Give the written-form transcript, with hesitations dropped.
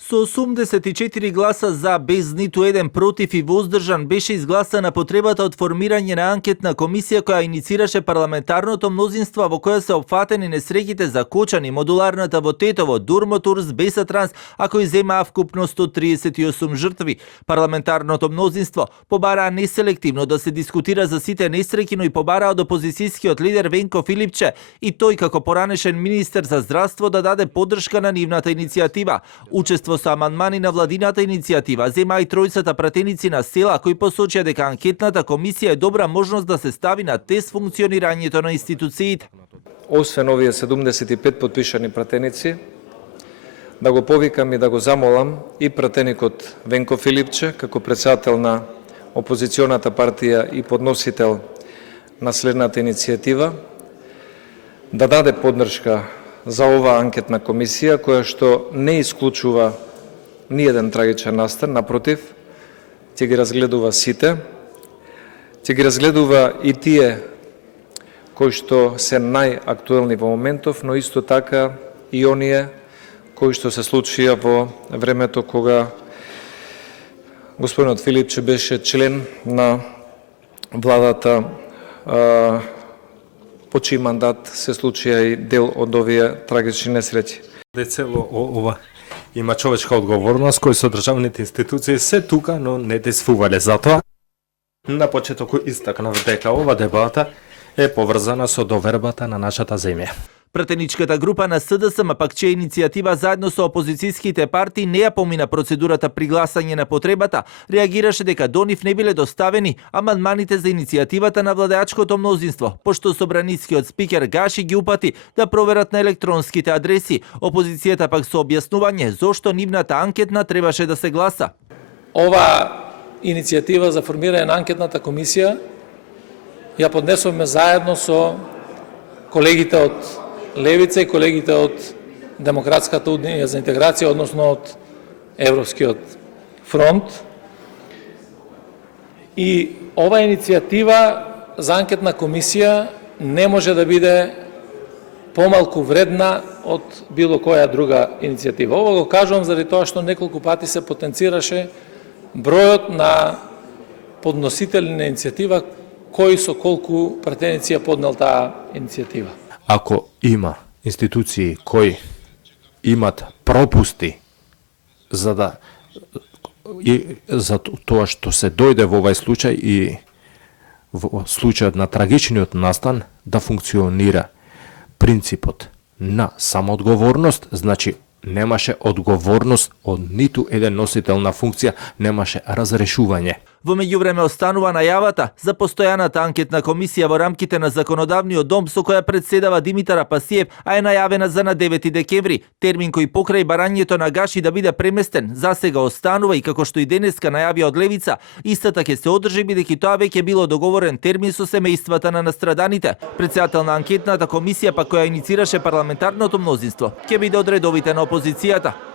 Со 84 гласа за, без ниту еден против и воздржан, беше изгласана потребата од формирање на анкетна комисија која иницираше парламентарното мнозинство во која се опфатени несреќите за Кочани, модуларната во Тетово, Дурмотурс, Бесатранс, а кои земаа вкупно 138 жртви. Парламентарното мнозинство побараа неселективно да се дискутира за сите несреќи, но и побараа од опозицијскиот лидер Венко Филипче и тој како поранешен министер за здравство да даде поддршка на нивната иницијатива. Учество со амандмани на владината иницијатива зема и тројцата пратеници на села кои посочија дека анкетната комисија е добра можност да се стави на тест функционирањето на институциите. Освен овие 75 подпишани пратеници, да го повикам и да го замолам и пратеникот Венко Филипче како председател на опозиционата партија и подносител на следната иницијатива да даде поддршка за оваа анкетна комисија која што не исклучува ни еден трагичен настан, напротив, ќе ги разгледува сите, ќе ги разгледува и тие кои што се најактуелни во моментов, но исто така и оние кои што се случија во времето кога господинот Филипче беше член на владата, по чиј мандат се случија и дел од овие трагични несреќи. Цело ова има човечка одговорност кој со државните институции се тука, но не действувале. Затоа на почеток истакнав дека ова дебата е поврзана со довербата на нашата земја. Пратеничката група на СДСМ пак чија иницијатива заедно со опозицијските партии не ја помина процедурата при гласање на потребата, реагираше дека до нив не биле доставени амандманите за иницијативата на владеачкото мнозинство, пошто собранискиот спикер Гаши ги упати да проверат на електронските адреси. Опозицијата пак со објаснување зошто нивната анкетна требаше да се гласа. Ова иницијатива за формирање на анкетната комисија ја поднесовме заедно со колегите од Левица и колегите од Демократската унија за интеграција, односно од Европскиот фронт. И ова иницијатива за анкетна комисија не може да биде помалку вредна од било која друга иницијатива. Ова го кажувам заради тоа што неколку пати се потенцираше бројот на подносители на иницијатива кој со колку пратеници ја поднел таа иницијатива. Ако има институции кои имат пропусти за тоа што се дојде во овај случај и во случајот на трагичниот настан да функционира принципот на самоодговорност, значи немаше одговорност од ниту еден носител на функција, немаше разрешување. Во меѓувреме останува најавата за постојаната анкетна комисија во рамките на законодавниот дом со која председава Димитар Апасиев, а е најавена за на 9 декември, термин кој покрај барањето на Гаши да биде преместен, засега останува и како што и денеска најави од Левица, истата ќе се одржи бидејќи тоа веќе било договорен термин со семејствата на настраданите. Председател на анкетната комисија па која иницираше парламентарното мнозинство ќе биде од редовите на опозицијата.